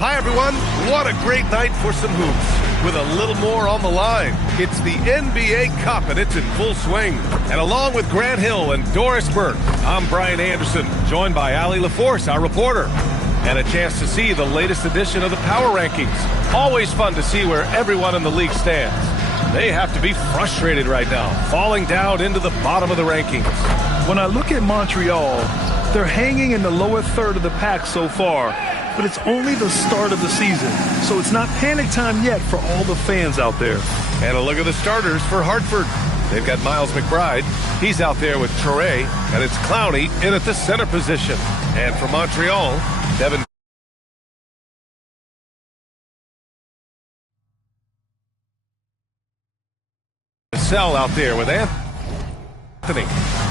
Hi, everyone. What a great night for some hoops. With a little more on the line. It's the NBA Cup, and it's in full swing. And along with Grant Hill and Doris Burke, I'm Brian Anderson, joined by Allie LaForce, our reporter. And a chance to see the latest edition of the Power Rankings. Always fun to see where everyone in the league stands. They have to be frustrated right now, falling down into the bottom of the rankings. When I look at Montreal, they're hanging in the lower third of the pack so far. But it's only the start of the season, so it's not panic time yet for all the fans out there. And a look at the starters for Hartford. They've got Miles McBride. He's out there with Toure, and it's Clowney in at the center position. And for Montreal, Devin Vassell out there with Anthony.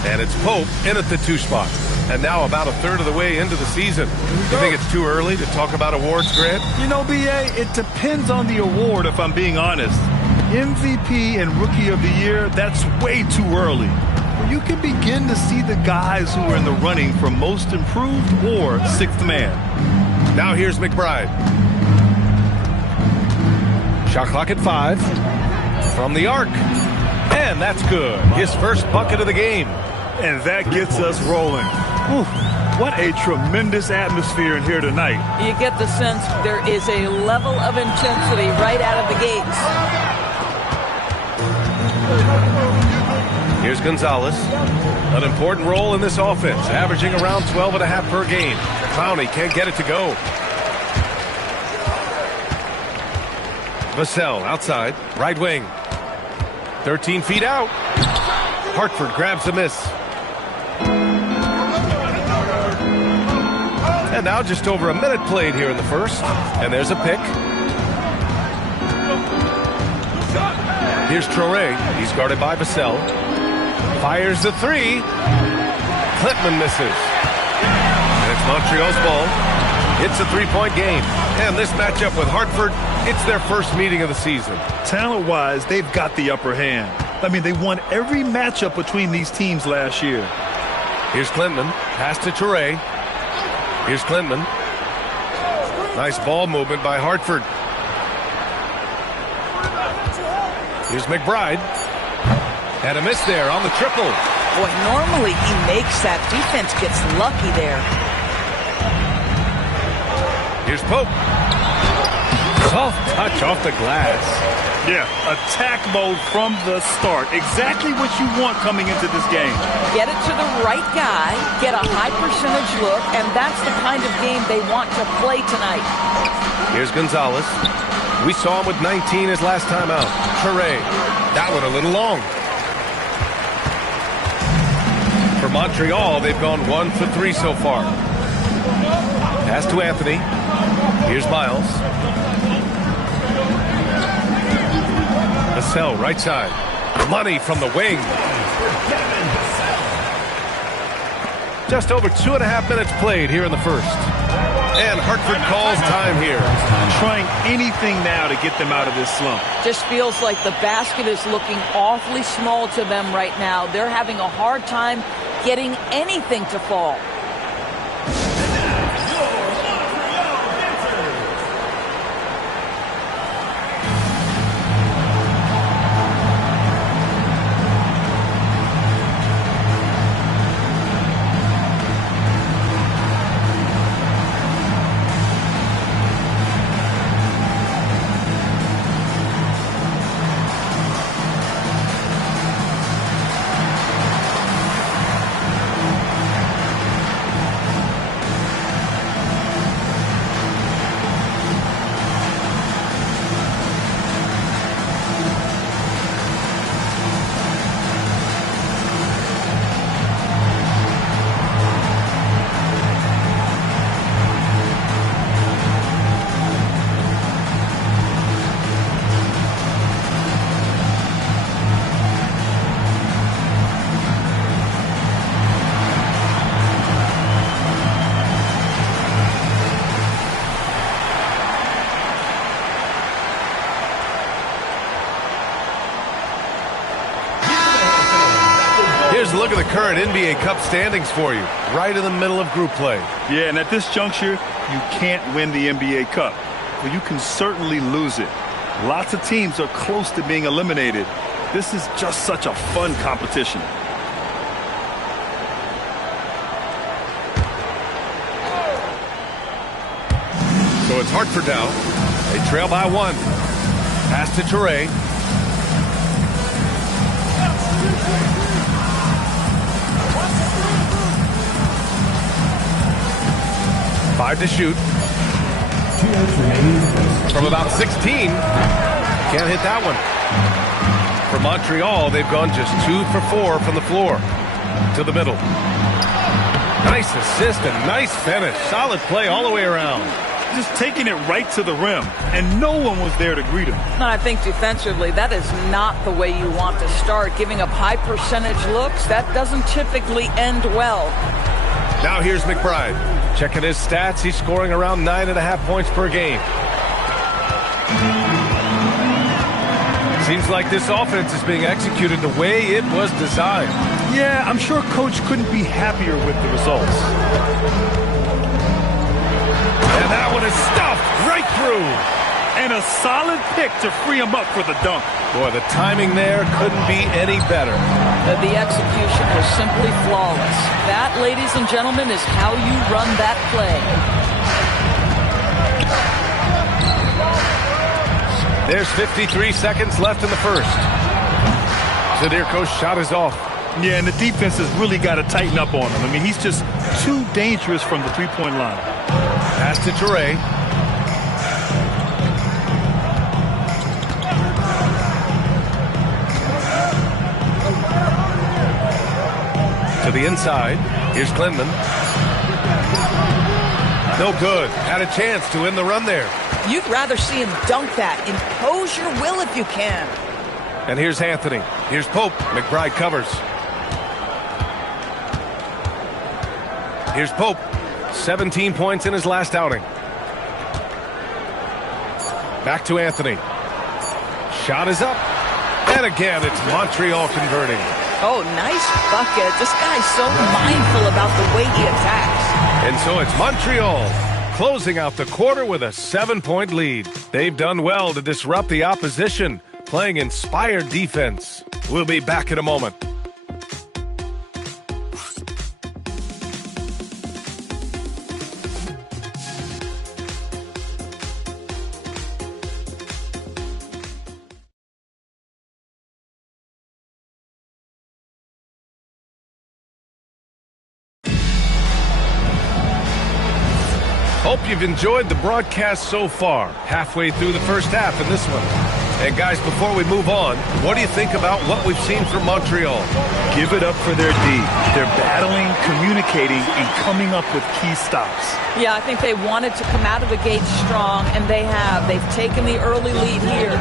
And it's Pope in at the 2 spot. And now about a third of the way into the season. You think it's too early to talk about awards, Grant? You know, B.A., it depends on the award, if I'm being honest. MVP and Rookie of the Year, that's way too early. But you can begin to see the guys who are in the running for Most Improved or Sixth Man. Now here's McBride. Shot clock at 5. From the arc. And that's good. His first bucket of the game. And that gets us rolling. Whew, what a tremendous atmosphere in here tonight. You get the sense there is a level of intensity right out of the gates. Here's Gonzalez. An important role in this offense, averaging around 12.5 per game. Clowney can't get it to go. Vassell outside, right wing. 13 feet out. Hartford grabs the miss. And now just over a minute played here in the first. And there's a pick. Here's Toure. He's guarded by Vassell. Fires the 3. Klintman misses. And it's Montreal's ball. It's a 3-point game. And this matchup with Hartford, it's their first meeting of the season. Talent-wise, they've got the upper hand. I mean, they won every matchup between these teams last year. Here's Klintman. Pass to Toure. Here's Klintman. Nice ball movement by Hartford. Here's McBride. And a miss there on the triple. Boy, normally he makes that. Defense gets lucky there. Here's Pope. Soft touch off the glass. Yeah, attack mode from the start. Exactly what you want coming into this game. Get it to the right guy, get a high percentage look, and that's the kind of game they want to play tonight. Here's Gonzalez. We saw him with 19 his last time out. Toure. That one a little long. For Montreal, they've gone 1 for 3 so far. Pass to Anthony. Here's Miles. Vassell, right side. Money from the wing. Just over 2.5 minutes played here in the first. And Hartford calls time here. Trying anything now to get them out of this slump. Just feels like the basket is looking awfully small to them right now. They're having a hard time getting anything to fall. Here's a look at the current NBA Cup standings for you, right in the middle of group play. Yeah, and at this juncture, you can't win the NBA Cup, but you can certainly lose it. Lots of teams are close to being eliminated. This is just such a fun competition. So it's Hartford now. They trail by 1. Pass to Toure. Five to shoot. From about 16. Can't hit that one. For Montreal, they've gone just 2 for 4 from the floor. To the middle. Nice assist and nice finish. Solid play all the way around. Just taking it right to the rim, and no one was there to greet him. And I think defensively, that is not the way you want to start. Giving up high percentage looks, that doesn't typically end well. Now here's McBride. Checking his stats, he's scoring around 9.5 points per game. Seems like this offense is being executed the way it was designed. Yeah, I'm sure Coach couldn't be happier with the results. And that one is stuffed right through. And a solid pick to free him up for the dunk. Boy, the timing there couldn't be any better. The execution was simply flawless. That, ladies and gentlemen, is how you run that play. There's 53 seconds left in the first. Zadirko's shot is off. Yeah, and the defense has really got to tighten up on him. I mean, he's just too dangerous from the three-point line. Pass to Toure. To the inside. Here's Klinman. No good. Had a chance to end the run there. You'd rather see him dunk that. Impose your will if you can. And here's Anthony. Here's Pope. McBride covers. Here's Pope. 17 points in his last outing. Back to Anthony. Shot is up. And again, it's Montreal converting. Oh, nice bucket. This guy's so mindful about the way he attacks. And so it's Montreal closing out the quarter with a 7-point lead. They've done well to disrupt the opposition, playing inspired defense. We'll be back in a moment. Hope you've enjoyed the broadcast so far. Halfway through the first half in this one. And guys, before we move on, what do you think about what we've seen from Montreal? Give it up for their D. They're battling, communicating, and coming up with key stops. Yeah, I think they wanted to come out of the gate strong, and they have. They've taken the early lead here.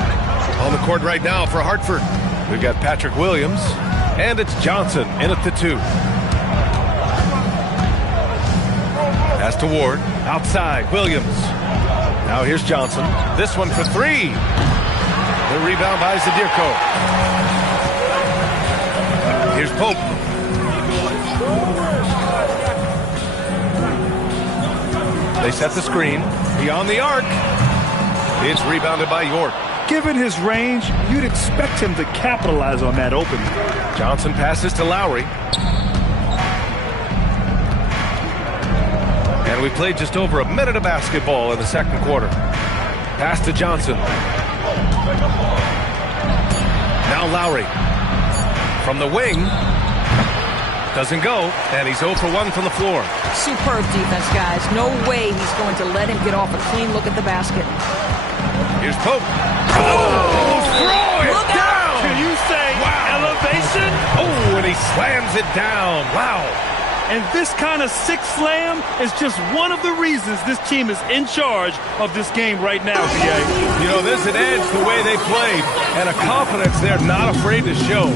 On the court right now for Hartford, we've got Patrick Williams, and it's Johnson in at the 2. Pass to Ward. Outside, Williams. Now here's Johnson. This one for 3. The rebound by Zadirko. Here's Pope. They set the screen. Beyond the arc. It's rebounded by York. Given his range, you'd expect him to capitalize on that opening. Johnson passes to Lowry. And we played just over a minute of basketball in the second quarter. Pass to Johnson. Now Lowry. From the wing. Doesn't go. And he's 0 for 1 from the floor. Superb defense, guys. No way he's going to let him get off a clean look at the basket. Here's Pope. Oh, throw it Look down. out. Can you say elevation? Oh, and he slams it down. Wow. And this kind of sick slam is just one of the reasons this team is in charge of this game right now, BA. You know, there's an edge the way they played and a confidence they're not afraid to show.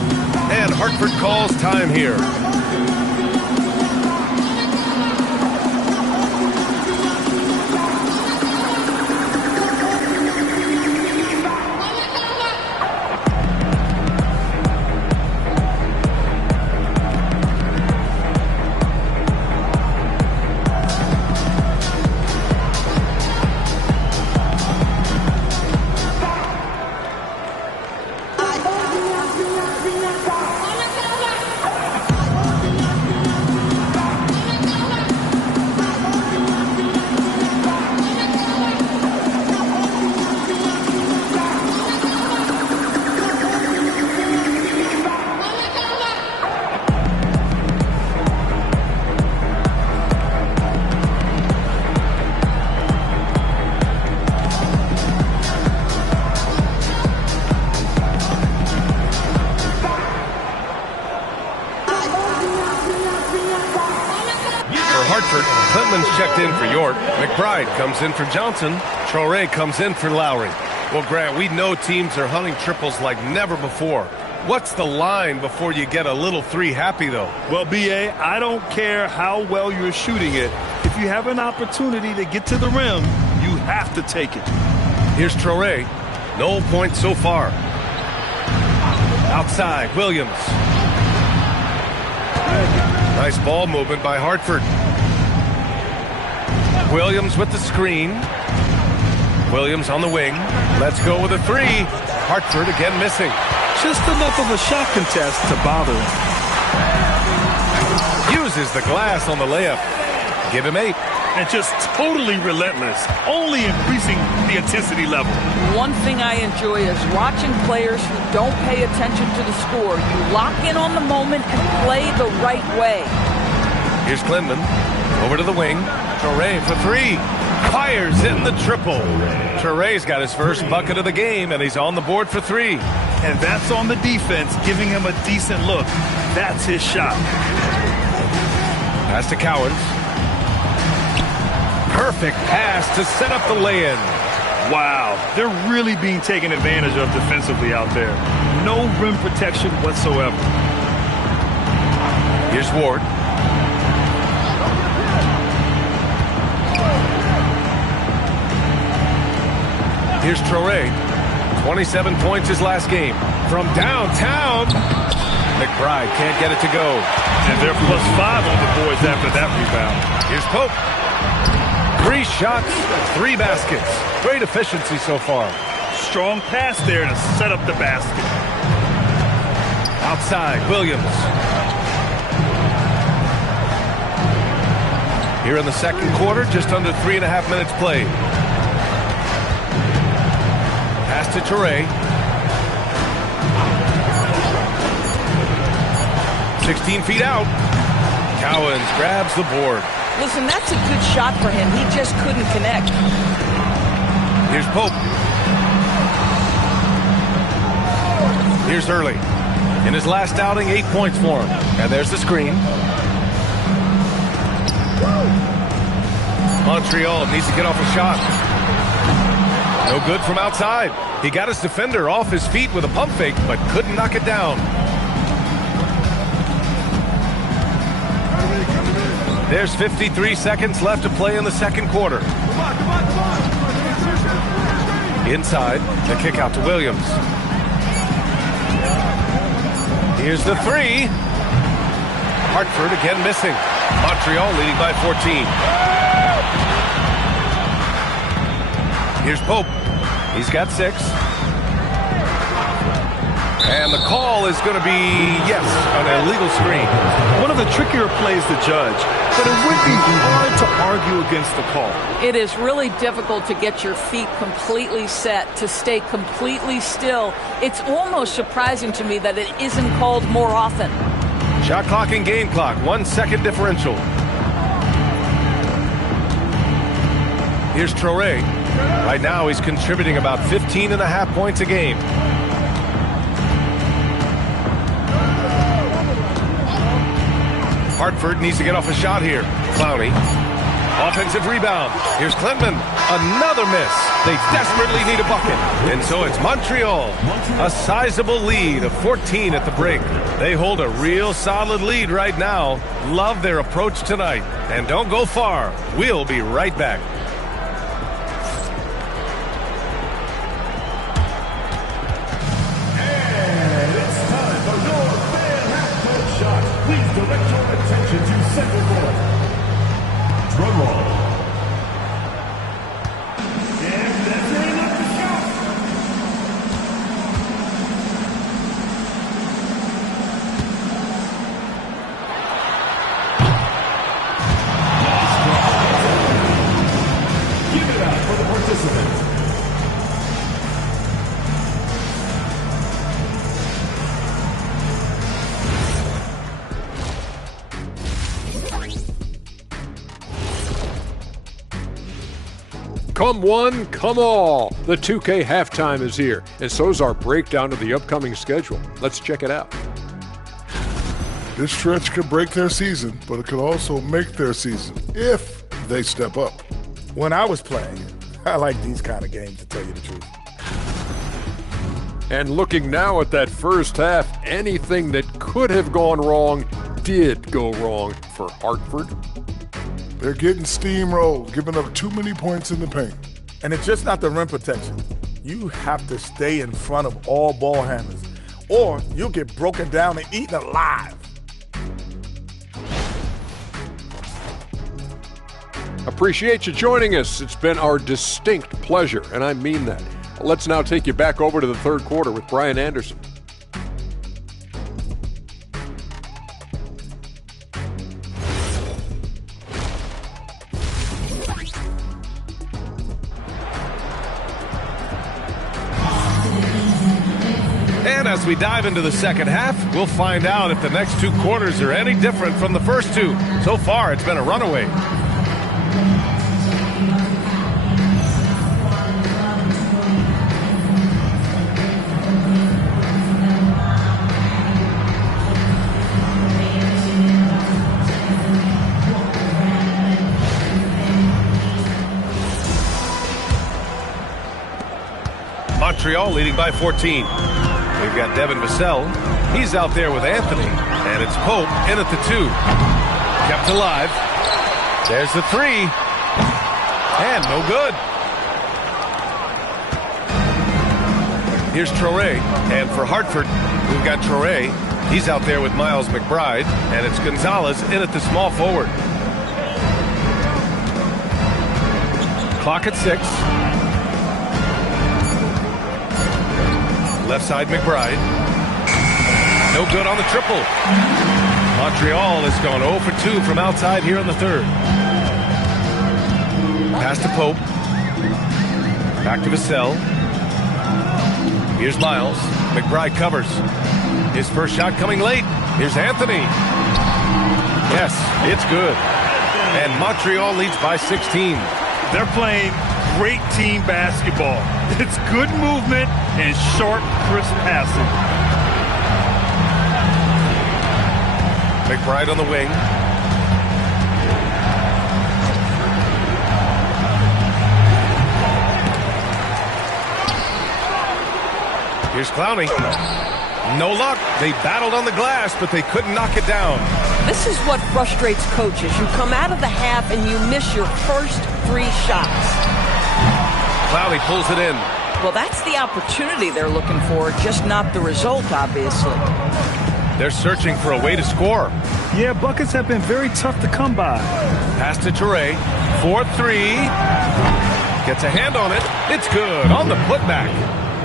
And Hartford calls time here. checked in for York. McBride comes in for Johnson. Traore comes in for Lowry. Well, Grant, we know teams are hunting triples like never before. What's the line before you get a little three happy, though? Well, B.A., I don't care how well you're shooting it. If you have an opportunity to get to the rim, you have to take it. Here's Traore. No points so far. Outside, Williams. Nice ball movement by Hartford. Williams with the screen. Williams on the wing. Let's go with a three. Hartford again missing. Just enough of a shot contest to bother him. Uses the glass on the layup. Give him 8. And just totally relentless, only increasing the intensity level. One thing I enjoy is watching players who don't pay attention to the score. You lock in on the moment and play the right way. Here's Clinton. Over to the wing. Traore for 3. Fires in the triple. Traore's got his first bucket of the game, and he's on the board for 3. And that's on the defense, giving him a decent look. That's his shot. Pass to Cowens. Perfect pass to set up the lay-in. Wow, they're really being taken advantage of defensively out there. No rim protection whatsoever. Here's Ward. Here's Traore. 27 points his last game. From downtown, McBride can't get it to go. And they're +5 on the boards after that rebound. Here's Pope. 3 shots, 3 baskets. Great efficiency so far. Strong pass there to set up the basket. Outside, Williams. Here in the second quarter, just under 3.5 minutes played. Pass to Traore. 16 feet out. Cowens grabs the board. Listen, that's a good shot for him. He just couldn't connect. Here's Pope. Here's Hurley. In his last outing, 8 points for him. And there's the screen. Montreal needs to get off a shot. No good from outside. He got his defender off his feet with a pump fake, but couldn't knock it down. There's 53 seconds left to play in the second quarter. Inside, the kick out to Williams. Here's the 3. Hartford again missing. Montreal leading by 14. Here's Pope. He's got 6. And the call is going to be, yes, an illegal screen. One of the trickier plays to judge, but it would be hard to argue against the call. It is really difficult to get your feet completely set, to stay completely still. It's almost surprising to me that it isn't called more often. Shot clock and game clock, 1 second differential. Here's Traore. Right now he's contributing about 15.5 points a game. Hartford needs to get off a shot here. Clowney. Offensive rebound. Here's Clinton. Another miss. They desperately need a bucket. And so it's Montreal. A sizable lead of 14 at the break. They hold a real solid lead right now. Love their approach tonight. And don't go far. We'll be right back. And it's time for your fan half-court shot. Please direct your attention to center court. Drum roll. And that's where he left the shot. Give it up for the participant. Come one, come all. The 2K halftime is here, and so's our breakdown of the upcoming schedule. Let's check it out. This stretch could break their season, but it could also make their season if they step up. When I was playing, I like these kind of games, to tell you the truth. And looking now at that first half, anything that could have gone wrong did go wrong for Hartford. They're getting steamrolled, giving up too many points in the paint. And it's just not the rim protection. You have to stay in front of all ball handlers, or you'll get broken down and eaten alive. Appreciate you joining us. It's been our distinct pleasure, and I mean that. Let's now take you back over to the third quarter with Brian Anderson. And as we dive into the second half, we'll find out if the next two quarters are any different from the first two. So far, it's been a runaway. Montreal leading by 14. We've got Devin Vassell. He's out there with Anthony. And it's Pope in at the 2. Kept alive. There's the 3. And no good. Here's Traoré. And for Hartford, we've got Traoré. He's out there with Miles McBride. And it's Gonzalez in at the small forward. Clock at 6. Left side, McBride. No good on the triple. Montreal has gone 0 for 2 from outside here in the third. Pass to Pope. Back to Vassell. Here's Miles. McBride covers. His first shot coming late. Here's Anthony. Yes, it's good. And Montreal leads by 16. They're playing great team basketball. It's good movement and sharp, crisp passing. McBride on the wing. Here's Clowney. No luck. They battled on the glass, but they couldn't knock it down. This is what frustrates coaches. You come out of the half and you miss your first 3 shots. Clowney pulls it in. Well, that's the opportunity they're looking for, just not the result, obviously. They're searching for a way to score. Yeah, buckets have been very tough to come by. Pass to Traoré. 4-3. Gets a hand on it. It's good on the putback.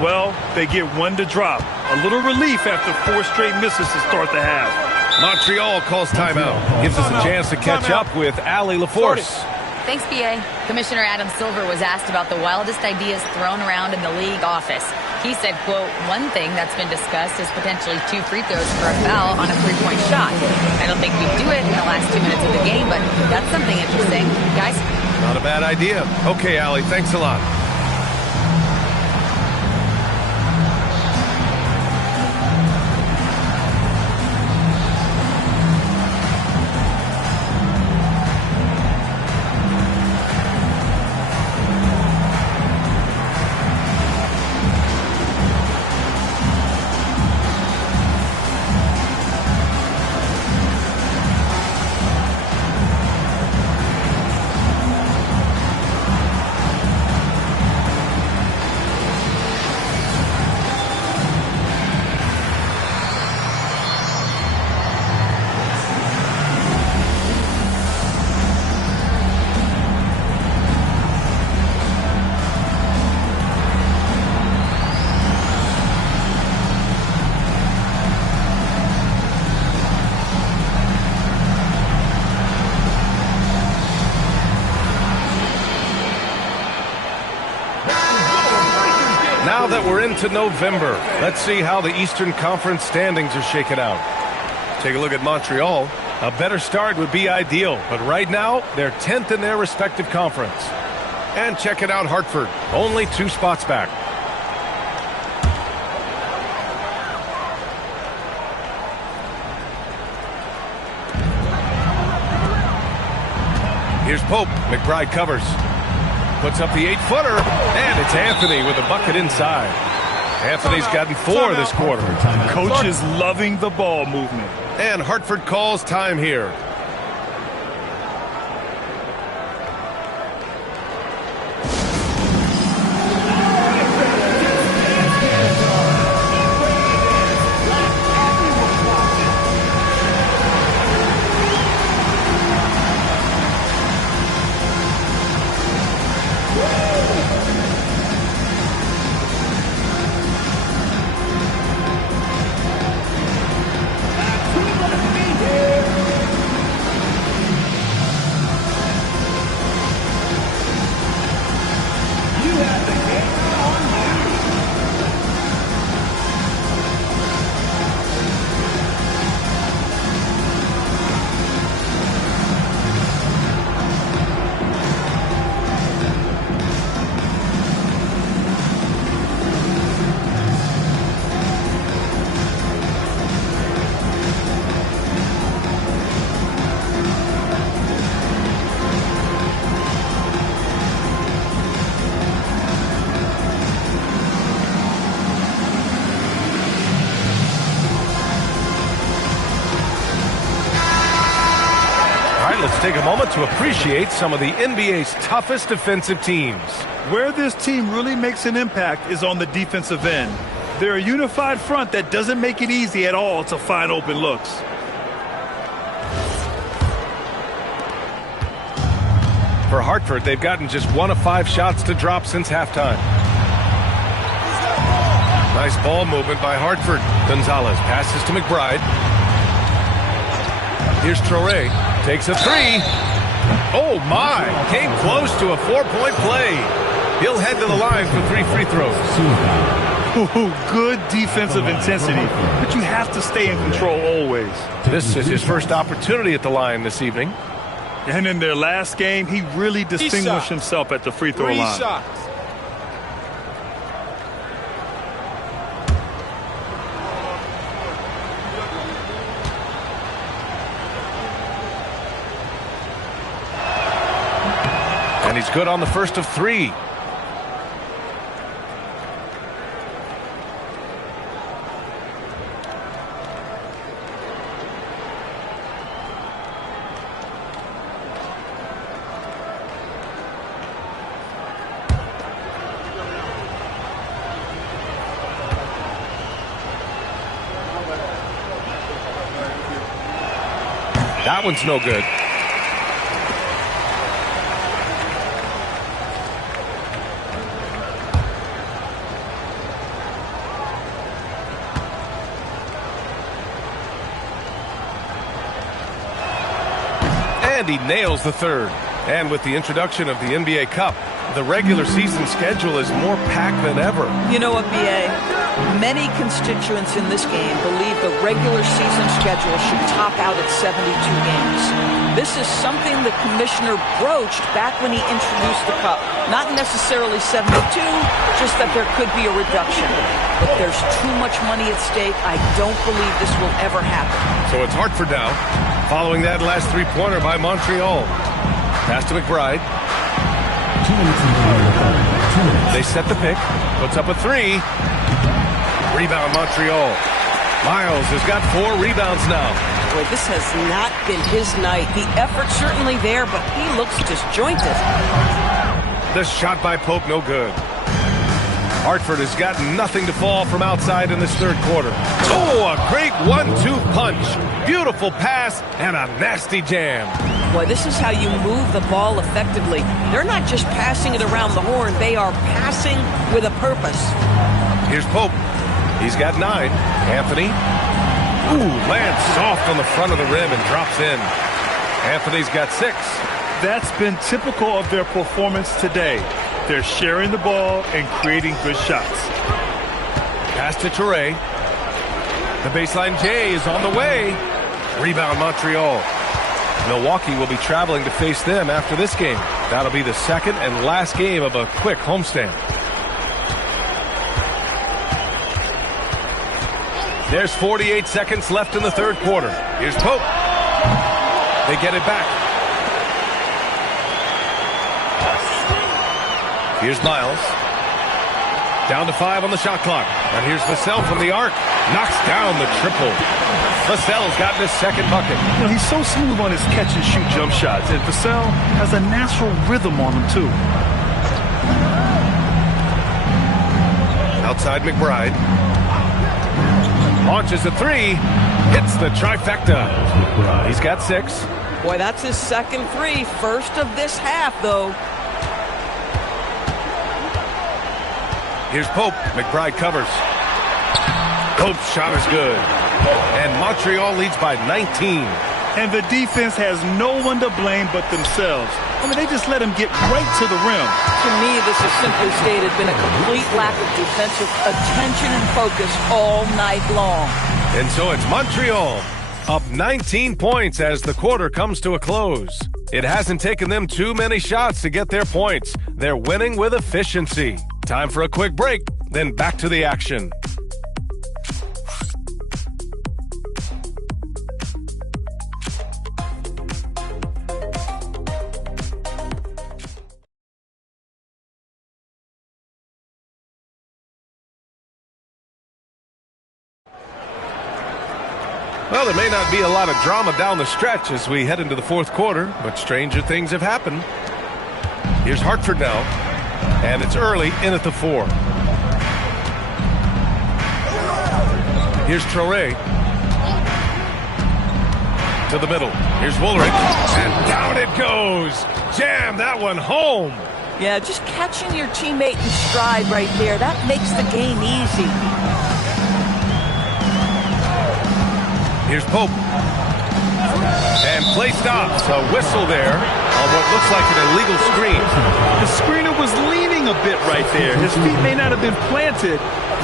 Well, they get one to drop. A little relief after 4 straight misses to start the half. Montreal calls timeout. Gives us a chance to catch up with Allie LaForce. Thanks, BA. Commissioner Adam Silver was asked about the wildest ideas thrown around in the league office. He said, quote, one thing that's been discussed is potentially 2 free throws for a foul on a 3-point shot. I don't think we'd do it in the last 2 minutes of the game, but that's something interesting. Guys? Not a bad idea. Okay, Allie, thanks a lot. Now that we're into November, let's see how the Eastern Conference standings are shaken out. Take a look at Montreal. A better start would be ideal, but right now, they're 10th in their respective conference. And check it out, Hartford, only 2 spots back. Here's Pope. McBride covers. Puts up the 8-footer, and it's Anthony with a bucket inside. Anthony's gotten 4 this quarter. Coach is loving the ball movement. And Hartford calls time here. Let's take a moment to appreciate some of the NBA's toughest defensive teams. Where this team really makes an impact is on the defensive end. They're a unified front that doesn't make it easy at all to find open looks. For Hartford, they've gotten just 1 of 5 shots to drop since halftime. Nice ball movement by Hartford. Gonzalez passes to McBride. Here's Traoré. Takes a 3. Oh, my. Came close to a 4-point play. He'll head to the line for 3 free throws. Ooh, good defensive intensity, but you have to stay in control always. This is his first opportunity at the line this evening. And in their last game, he really distinguished himself at the free throw line. And he's good on the first of 3. That one's no good. And he nails the third. And with the introduction of the NBA Cup, the regular season schedule is more packed than ever. You know what, BA? Many constituents in this game believe the regular season schedule should top out at 72 games. This is something the commissioner broached back when he introduced the Cup. Not necessarily 72, just that there could be a reduction. But there's too much money at stake. I don't believe this will ever happen. So it's Hartford now. Following that last three-pointer by Montreal. Pass to McBride. They set the pick. Puts up a 3. Rebound Montreal. Miles has got 4 rebounds now. Boy, this has not been his night. The effort's certainly there, but he looks disjointed. The shot by Pope, no good. Hartford has got nothing to fall from outside in this third quarter. Oh, a great 1-2 punch. Beautiful pass and a nasty jam. Boy, this is how you move the ball effectively. They're not just passing it around the horn. They are passing with a purpose. Here's Pope. He's got 9. Anthony. Ooh, lands soft on the front of the rim and drops in. Anthony's got 6. That's been typical of their performance today. They're sharing the ball and creating good shots. Pass to Traoré. The baseline J is on the way. Rebound Montreal. Milwaukee will be traveling to face them after this game. That'll be the second and last game of a quick homestand. There's 48 seconds left in the third quarter. Here's Pope. They get it back. Here's Miles. Down to 5 on the shot clock. And here's Vassell from the arc. Knocks down the triple. Vassell's gotten his second bucket. You know, he's so smooth on his catch-and-shoot jump shots, and Vassell has a natural rhythm on him, too. Outside McBride. Launches a 3. Hits the trifecta. He's got 6. Boy, that's his second 3. First of this half, though. Here's Pope. McBride covers. Pope's shot is good. And Montreal leads by 19. And the defense has no one to blame but themselves. I mean, they just let him get right to the rim. To me, this has simply stated been a complete lack of defensive attention and focus all night long. And so it's Montreal up 19 points as the quarter comes to a close. It hasn't taken them too many shots to get their points. They're winning with efficiency. Time for a quick break, then back to the action. Well, there may not be a lot of drama down the stretch as we head into the fourth quarter, but stranger things have happened. Here's Hartford now, and it's early in at the 4. Here's Traoré. To the middle. Here's Woolridge, and down it goes. Jam that one home. Yeah, just catching your teammate in stride right there, that makes the game easy. Here's Pope. And play stops. A whistle there on what looks like an illegal screen. The screener was leaning a bit right there. His feet may not have been planted.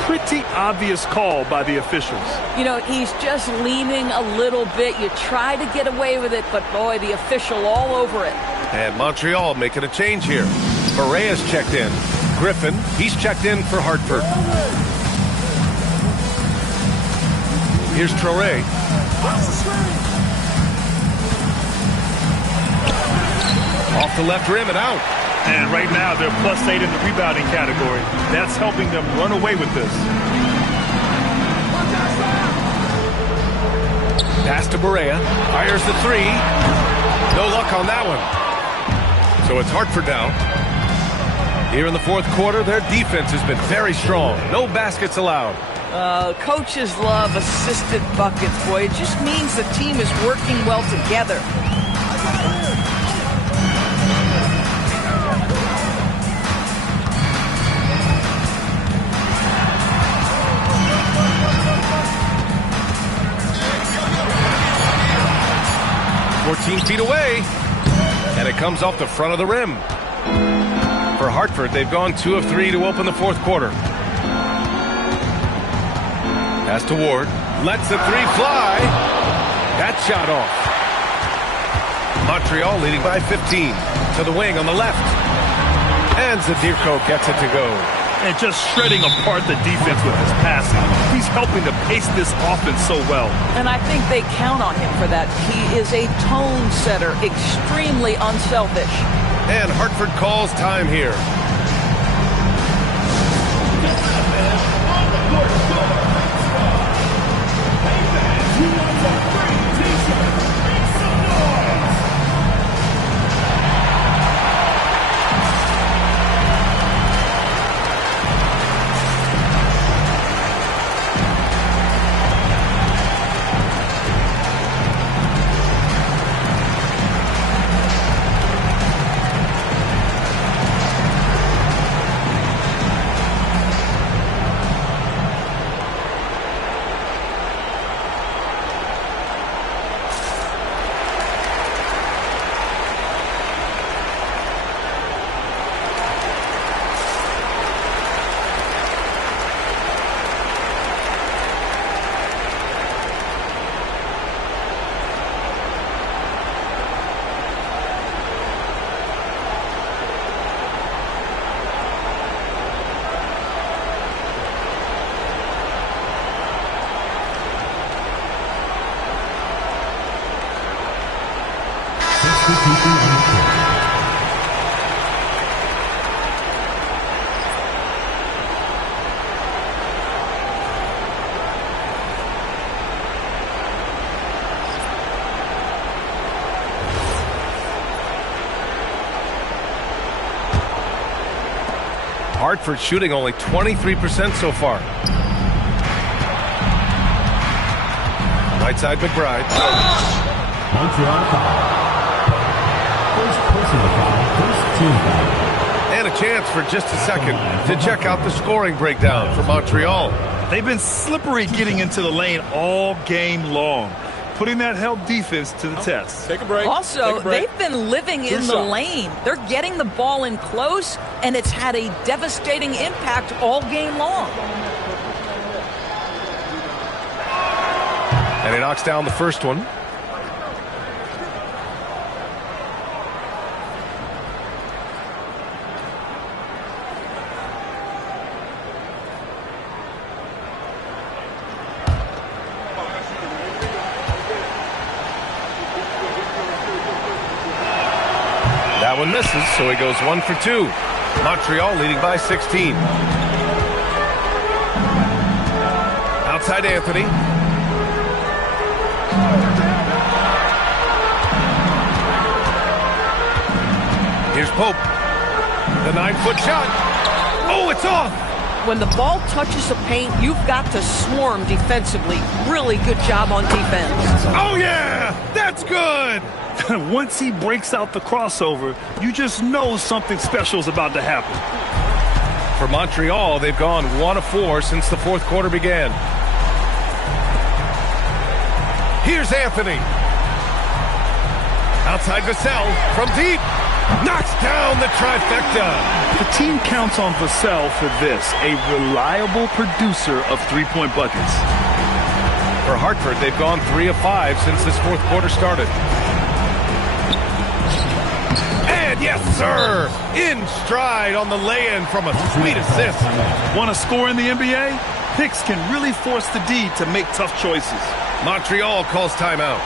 Pretty obvious call by the officials. You know, he's just leaning a little bit. You try to get away with it, but boy, the official all over it. And Montreal making a change here. Barea's checked in. Griffin, he's checked in for Hartford. Here's Traoré. Off the left rim and out. And right now, they're +8 in the rebounding category. That's helping them run away with this. Pass to Barea. Fires the 3. No luck on that one. So it's Hartford now. Here in the fourth quarter, their defense has been very strong. No baskets allowed. Coaches love assisted buckets, boy. It just means the team is working well together. Feet away, and it comes off the front of the rim. For Hartford, they've gone 2 of 3 to open the fourth quarter. Pass to Ward, lets the 3 fly. That shot off. Montreal leading by 15. To the wing on the left, and Zadirko gets it to go. And just shredding apart the defense with his passing. He's helping to pace this offense so well. And I think they count on him for that. He is a tone setter, extremely unselfish. And Hartford calls time here. Hartford shooting only 23% so far. Right side, McBride. Montreal foul. First personal foul, first team foul. And a chance for just a second to check out the scoring breakdown for Montreal. They've been slippery getting into the lane all game long, putting that help defense to the test. Take a break. Also, they've been living in the lane. They're getting the ball in close, and it's had a devastating impact all game long. And he knocks down the first one. That one misses, so he goes 1 for 2. Montreal leading by 16. Outside Anthony. Here's Pope. The 9-foot shot. Oh, it's off. When the ball touches the paint, you've got to swarm defensively. Really good job on defense. Oh, yeah. That's good. Once he breaks out the crossover, you just know something special is about to happen. For Montreal, they've gone 1 of 4 since the fourth quarter began. Here's Anthony. Outside Vassell from deep. Knocks down the trifecta. The team counts on Vassell for this, a reliable producer of three-point buckets. For Hartford, they've gone 3 of 5 since this fourth quarter started. And yes, sir, in stride on the lay-in from a sweet assist. Want to score in the NBA? Picks can really force the D to make tough choices. Montreal calls timeout.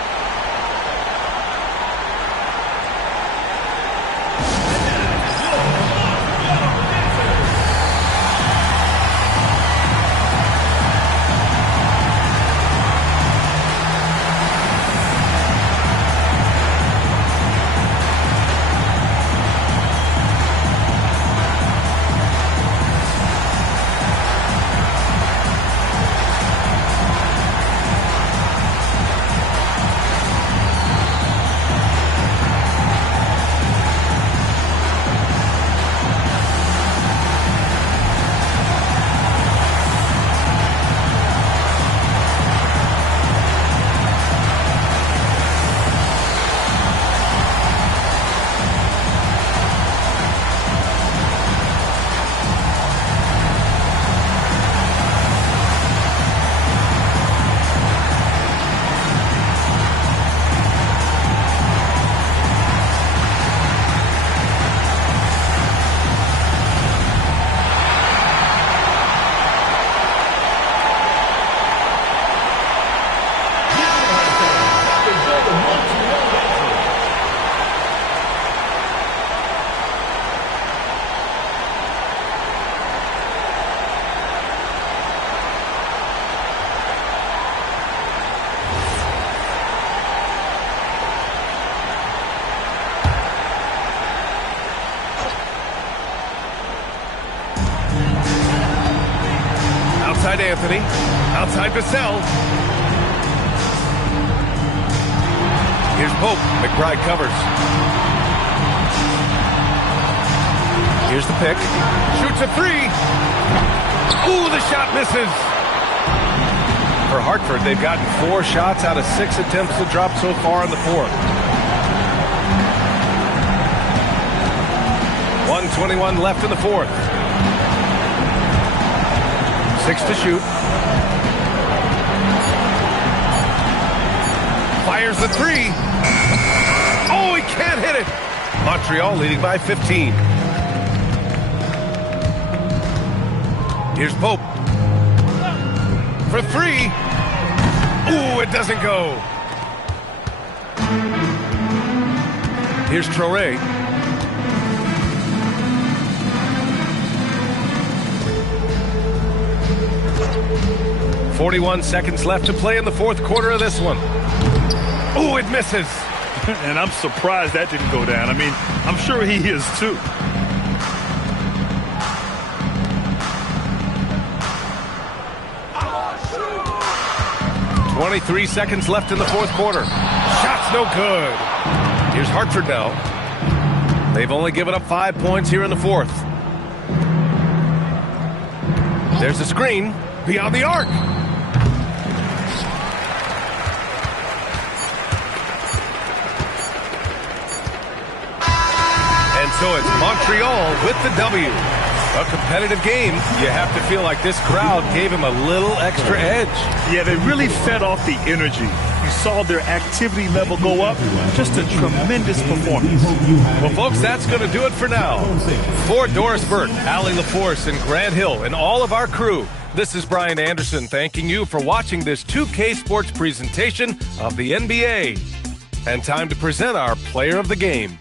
Outside Anthony. Outside Vassell. Here's Pope. McBride covers. Here's the pick. Shoots a 3. Ooh, the shot misses. For Hartford, they've gotten 4 shots out of 6 attempts to drop so far in the fourth. 1:21 left in the fourth. 6 to shoot. Fires the 3. Oh, he can't hit it. Montreal leading by 15. Here's Pope. For 3. Ooh, it doesn't go. Here's Traoré. .41 seconds left to play in the fourth quarter of this one. Ooh, it misses. And I'm surprised that didn't go down. I mean, I'm sure he is too. 23 seconds left in the fourth quarter. Shot's no good. Here's Hartford now. They've only given up 5 points here in the fourth. There's a screen beyond the arc. And so it's Montreal with the W. A competitive game. You have to feel like this crowd gave him a little extra edge. Yeah, they really fed off the energy. You saw their activity level go up. Just a tremendous performance. Well, folks, that's going to do it for now. For Doris Burke, Allie LaForce, and Grant Hill, and all of our crew, this is Brian Anderson thanking you for watching this 2K Sports presentation of the NBA. And time to present our player of the game.